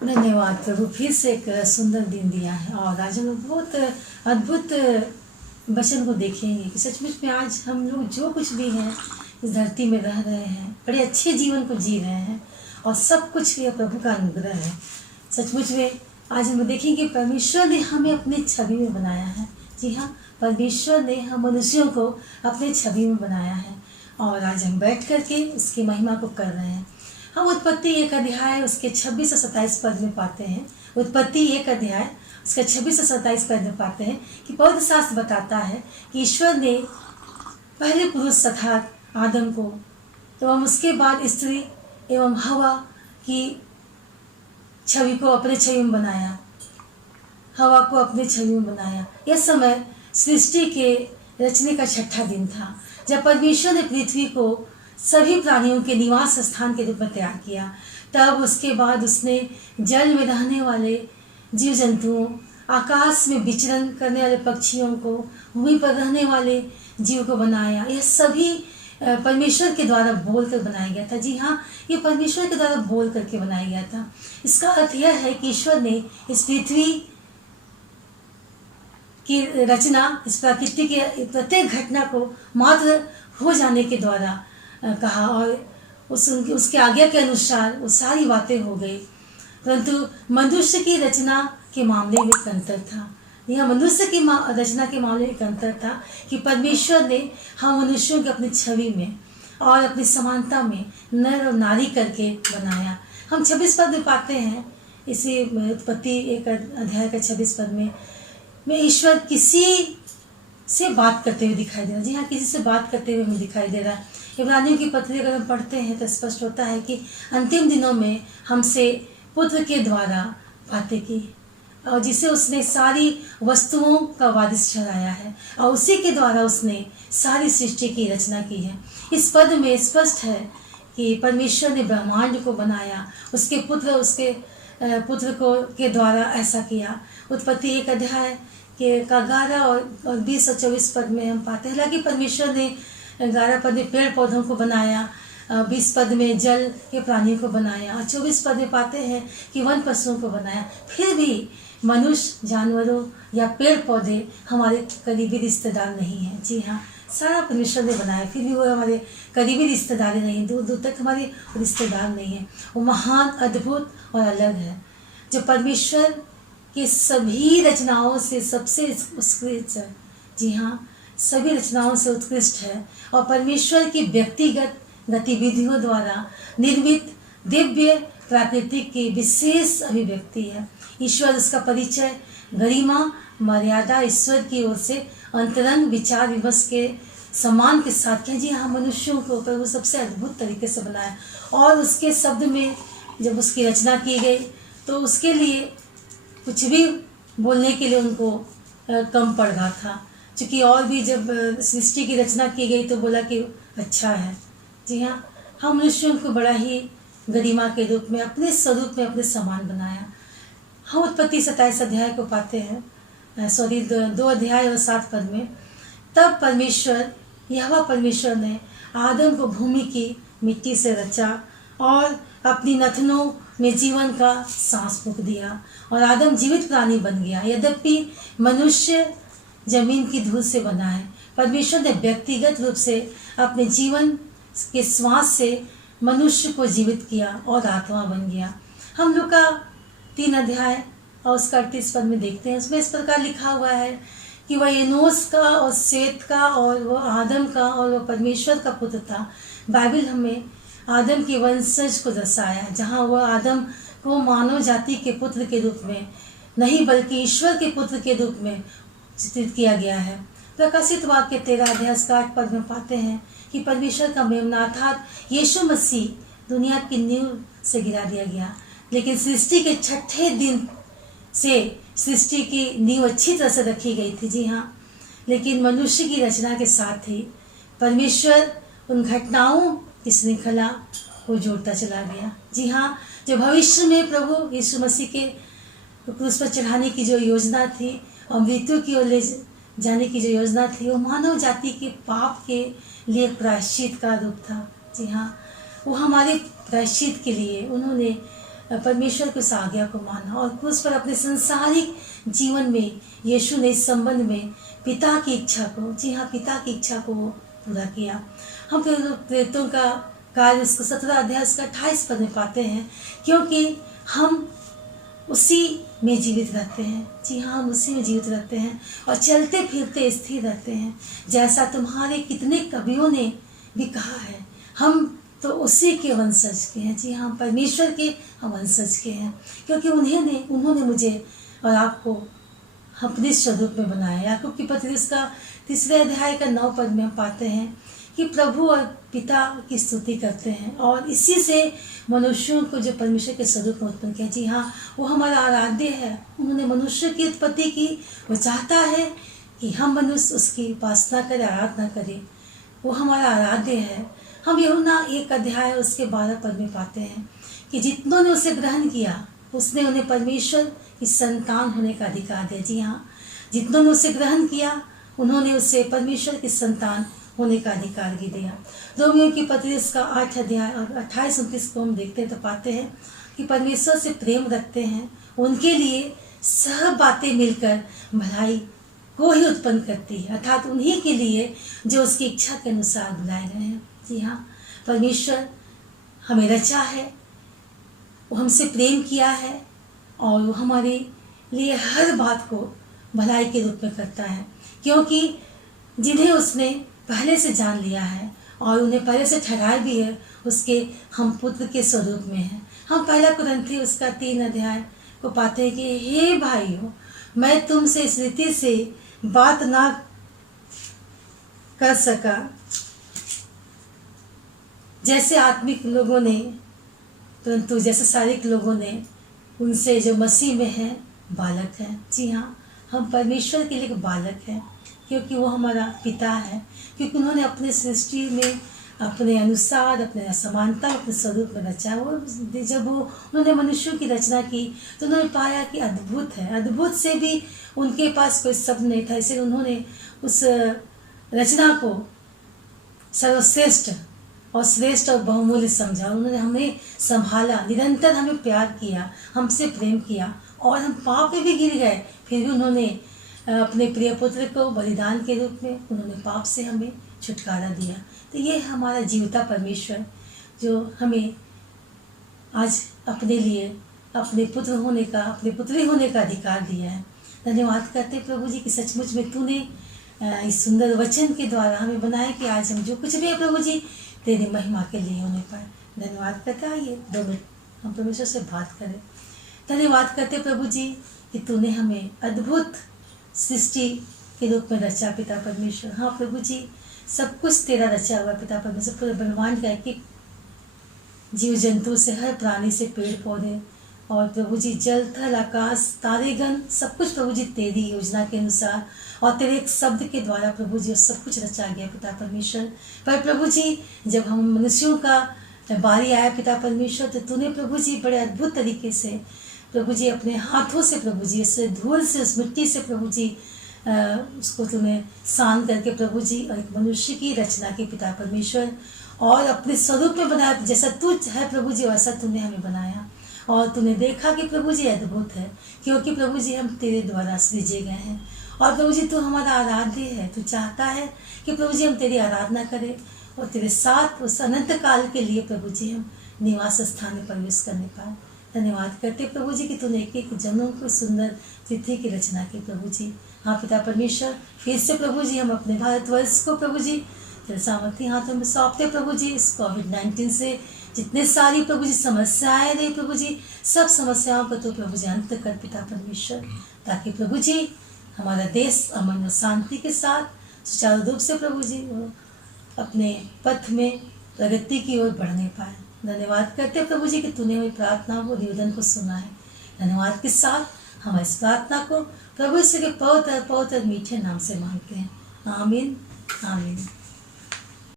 धन्यवाद प्रभु, फिर से एक सुंदर दिन दिया है और आज हम लोग बहुत अद्भुत वचन को देखेंगे कि सचमुच में आज हम लोग जो कुछ भी हैं इस धरती में रह रहे हैं, बड़े अच्छे जीवन को जी रहे हैं और सब कुछ ये प्रभु का अनुग्रह है। सचमुच में आज हम देखेंगे परमेश्वर ने हमें अपनी छवि में बनाया है। जी हाँ, परमेश्वर ने हम मनुष्यों को अपनी छवि में बनाया है और आज हम बैठ करके उसकी महिमा को कर रहे हैं। हम उत्पत्ति 1 अध्याय उसके 26 से 27 पद में पाते हैं। उत्पत्ति 1 अध्याय उसके 26 से 27 पद में पाते हैं कि पवित्र शास्त्र बताता है कि ईश्वर ने पहले पुरुष अर्थात आदम को एवं उसके बाद स्त्री एवं हवा की छवि को अपने छवि में बनाया। हवा को अपने छवि में बनाया। यह समय सृष्टि के रचने का 6ठा दिन था, जब परमेश्वर ने पृथ्वी को सभी प्राणियों के निवास स्थान के रूप में तैयार किया। तब उसके बाद उसने जल में रहने वाले जीव जंतुओं, आकाश में विचरण करने वाले पक्षियों को, भूमि पर रहने वाले जीव को बनाया। यह सभी परमेश्वर के द्वारा बोल कर बनाया गया था। जी हाँ, ये परमेश्वर के द्वारा बोल करके बनाया गया था। इसका अर्थ यह है कि ईश्वर ने इस पृथ्वी की रचना, इस प्रकृति के प्रत्येक घटना को मात्र हो जाने के द्वारा कहा और उसके आज्ञा के अनुसार वो सारी बातें हो गई। परंतु मनुष्य की रचना के मामले में एक अंतर था। यह मनुष्य की रचना के मामले में एक अंतर था कि परमेश्वर ने हम मनुष्यों के अपनी छवि में और अपनी समानता में नर और नारी करके बनाया। हम 26 पद में पाते हैं, इसी उत्पत्ति 1 अध्याय का 26 पद में ईश्वर किसी से बात करते हुए दिखाई दे रहा है। जी हाँ, किसी से बात करते हुए हमें दिखाई दे रहा है। इब्रानियों की पत्री अगर हम पढ़ते हैं तो स्पष्ट होता है कि अंतिम दिनों में हमसे पुत्र के द्वारा बातें की और जिसे उसने सारी वस्तुओं का वारिस ठहराया है और उसी के द्वारा उसने सारी सृष्टि की रचना की है। इस पद में स्पष्ट है कि परमेश्वर ने ब्रह्मांड को बनाया, उसके पुत्र को के द्वारा ऐसा किया। उत्पत्ति 1 अध्याय के 11 और 20 और 24 पद में हम पाते हैं, हालांकि परमेश्वर ने 11 पद में पेड़ पौधों को बनाया, 20 पद में जल के प्राणियों को बनाया और 24 पद में पाते हैं कि वन पशुओं को बनाया। फिर भी मनुष्य, जानवरों या पेड़ पौधे हमारे करीबी रिश्तेदार नहीं हैं। जी हाँ, सारा परमेश्वर ने बनाया, फिर भी वो हमारे करीबी रिश्तेदार नहीं, दूर दूर तक हमारे रिश्तेदार नहीं हैं। वो महान, अद्भुत और अलग है, जो परमेश्वर की सभी रचनाओं से सबसे उत्कृष्ट है। जी हाँ, सभी रचनाओं से उत्कृष्ट है और परमेश्वर की व्यक्तिगत गतिविधियों द्वारा निर्मित दिव्य प्राकृतिक की विशेष अभिव्यक्ति है। ईश्वर, उसका परिचय, गरिमा, मर्यादा ईश्वर की ओर से अंतरंग विचार विमर्श के सम्मान के साथ किया। जी हाँ, मनुष्यों को प्रभु सबसे अद्भुत तरीके से बनाया और उसके शब्द में जब उसकी रचना की गई तो उसके लिए कुछ भी बोलने के लिए उनको कम पड़ रहा था, क्योंकि और भी जब सृष्टि की रचना की गई तो बोला कि अच्छा है। जी हाँ, हम मनुष्यों को बड़ा ही गरिमा के रूप में, अपने स्वरूप में, अपने समान बनाया। हम उत्पत्ति 27 अध्याय को पाते हैं, 2 अध्याय और 7 पद में, तब परमेश्वर, यहोवा परमेश्वर ने आदम को भूमि की मिट्टी से रचा और अपनी नथनों में जीवन का सांस फूंक दिया और आदम जीवित प्राणी बन गया। यद्यपि मनुष्य जमीन की धूल से बना है, परमेश्वर ने व्यक्तिगत रूप से अपने जीवन के श्वास से मनुष्य को जीवित किया और आत्मा बन गया। हम लोग का 3 अध्याय और उसका 38 पद में देखते हैं, उसमें इस प्रकार लिखा हुआ है कि वह एनोस का और सेत का और वह आदम का और वह परमेश्वर का पुत्र था। बाइबल हमें आदम के वंशज को दर्शाया, जहाँ वह आदम को मानव जाति के पुत्र के रूप में नहीं बल्कि ईश्वर के पुत्र के रूप में चित्रित किया गया है। प्रकाशित वाक्य 13 अध्याय 8 पद में पाते हैं कि परमेश्वर का मेमना अर्थात यीशु मसीह दुनिया की नींव से गिरा दिया गया, लेकिन सृष्टि के 6ठे दिन से सृष्टि की नींव अच्छी तरह से रखी गई थी। जी हाँ, लेकिन मनुष्य की रचना के साथ ही परमेश्वर उन घटनाओं की श्रृंखला को जोड़ता चला गया। जी हाँ, जो भविष्य में प्रभु यीशु मसीह के क्रूस पर चढ़ाने की जो योजना थी और मृत्यु की ओर ले जाने की जो योजना थी, वो मानव जाति के पाप के लिए प्रायश्चित का रूप था। जी हाँ, वो हमारे प्रायश्चित के लिए उन्होंने परमेश्वर की उस आज्ञा को माना और क्रूस पर अपने संसारिक जीवन में यीशु ने इस संबंध में पिता की इच्छा को, जी हाँ, पिता की इच्छा को वो पूरा किया। हम प्रेरितों का कार्य उसका 17 अध्याय उसका 28 पद में पाते हैं, क्योंकि हम उसी में जीवित रहते हैं। जी हाँ, हम उसी में जीवित रहते हैं और चलते फिरते स्थिर रहते हैं, जैसा तुम्हारे कितने कवियों ने भी कहा है। हम तो उसी के वंशज के हैं। जी हाँ, परमेश्वर के हम वंशज के हैं, क्योंकि उन्होंने मुझे और आपको अपने स्वरूप में बनाया। याकूब की पत्री उसका 3 अध्याय का 9 पद में हम पाते हैं कि प्रभु और पिता की स्तुति करते हैं और इसी से मनुष्यों को जो परमेश्वर के स्वरूप में उत्पन्न किया। जी हाँ, वो हमारा आराध्य है। उन्होंने मनुष्य की उत्पत्ति की। वो चाहता है कि हम मनुष्य उसकी उपासना करें, आराधना करें। वो हमारा आराध्य है। हम यूहन्ना 1 अध्याय उसके 12 पद में पाते हैं कि जितनों ने उसे ग्रहण किया उसने उन्हें परमेश्वर की संतान होने का अधिकार दिया। जी हाँ, जितनों ने उसे ग्रहण किया उन्होंने उसे परमेश्वर की संतान होने का अधिकार भी दिया। रोमियो की पत्री उसका 8 अध्याय और 28-29 को हम देखते हैं तो पाते हैं कि परमेश्वर से प्रेम रखते हैं उनके लिए सब बातें मिलकर भलाई को ही उत्पन्न करती है, अर्थात उन्हीं के लिए जो उसकी इच्छा के अनुसार बुलाए गए हैं। जी हाँ, परमेश्वर हमें रचा है, वो हमसे प्रेम किया है और वो हमारे लिए हर बात को भलाई के रूप में करता है, क्योंकि जिन्हें उसने पहले से जान लिया है और उन्हें पहले से ठहराया भी है, उसके हम पुत्र के स्वरूप में हैं। हम 1 कुरिन्थी उसका 3 अध्याय को पाते हैं कि हे भाइयों, मैं तुमसे इस रीति से बात ना कर सका जैसे आत्मिक लोगों ने, परंतु जैसे शारीरिक लोगों ने उनसे जो मसीह में हैं बालक हैं। जी हाँ, हम परमेश्वर के लिए बालक हैं, क्योंकि वो हमारा पिता है, क्योंकि उन्होंने अपने सृष्टि में अपने अनुसार, अपने समानता, अपने स्वरूप में रचा। वो जब उन्होंने मनुष्यों की रचना की तो उन्होंने पाया कि अद्भुत है। अद्भुत से भी उनके पास कोई शब्द नहीं था, इसलिए उन्होंने उस रचना को सर्वश्रेष्ठ और श्रेष्ठ और बहुमूल्य समझा। उन्होंने हमें संभाला, निरंतर हमें प्यार किया, हमसे प्रेम किया और हम पाप में भी गिर गए, फिर भी उन्होंने अपने प्रिय पुत्र को बलिदान के रूप में उन्होंने पाप से हमें छुटकारा दिया। तो ये हमारा जीवता परमेश्वर जो हमें आज अपने लिए अपने पुत्र होने का, अपने पुत्री होने का अधिकार दिया है। धन्यवाद करते प्रभु जी कि सचमुच में तूने इस सुंदर वचन के द्वारा हमें बनाया कि आज हम जो कुछ भी है प्रभु जी तेरी महिमा के लिए होने पाए। धन्यवाद करते आइए 2 मिनट हम परमेश्वर से बात करें। धन्यवाद करते प्रभु जी कि तूने हमें अद्भुत सृष्टि के रूप में रचा पिता परमेश्वर। हाँ प्रभु जी, सब कुछ तेरा रचा हुआ पिता परमेश्वर, पूरे ब्रह्मांड का एक जीव जंतु से, हर प्राणी से, पेड़ पौधे और प्रभु जी जल थल आकाश तारेगण, सब कुछ प्रभु जी तेरी योजना के अनुसार और तेरे एक शब्द के द्वारा प्रभु जी सब कुछ रचा गया पिता परमेश्वर। पर प्रभु जी जब हम मनुष्यों का बारी आया पिता परमेश्वर तो तूने प्रभु जी बड़े अद्भुत तरीके से प्रभु जी अपने हाथों से प्रभु जी उस धूल से, उस मिट्टी से प्रभु जी उसको तूने सान करके प्रभु जी और एक मनुष्य की रचना की पिता परमेश्वर और अपने स्वरूप में बनाया। जैसा तू है प्रभु जी वैसा तूने हमें बनाया और तूने देखा कि प्रभु जी अद्भुत है, क्योंकि प्रभु जी हम तेरे द्वारा सृजे गए हैं और प्रभु जी तू हमारा आराध्य है। तू चाहता है कि प्रभु जी हम तेरी आराधना करें और तेरे साथ उस अनंत काल के लिए प्रभु जी हम निवास स्थान में प्रवेश करने पाए। धन्यवाद करते प्रभु जी कि तूने एक एक जनों को सुंदर तिथि की रचना की प्रभु जी। हाँ पिता परमेश्वर, फिर से प्रभु जी हम अपने भारतवर्ष को प्रभु जी तेरे सामर्थ्य हाथों में सौंपते प्रभु जी। इस कोविड-19 से जितने सारी प्रभु जी समस्याएं रही प्रभु जी, सब समस्याओं को तो प्रभु जी अंत कर पिता परमेश्वर, ताकि प्रभु जी हमारा देश अमन और शांति के साथ सुचारू रूप से प्रभु जी अपने पथ में प्रगति की ओर बढ़ने पाए। धन्यवाद करते प्रभु जी कि तूने हमारी प्रार्थना को, निवेदन को सुना है। धन्यवाद के साथ हम इस प्रार्थना को प्रभु से के पवित्र पवित्र मीठे नाम से मांगते हैं। आमीन आमीन।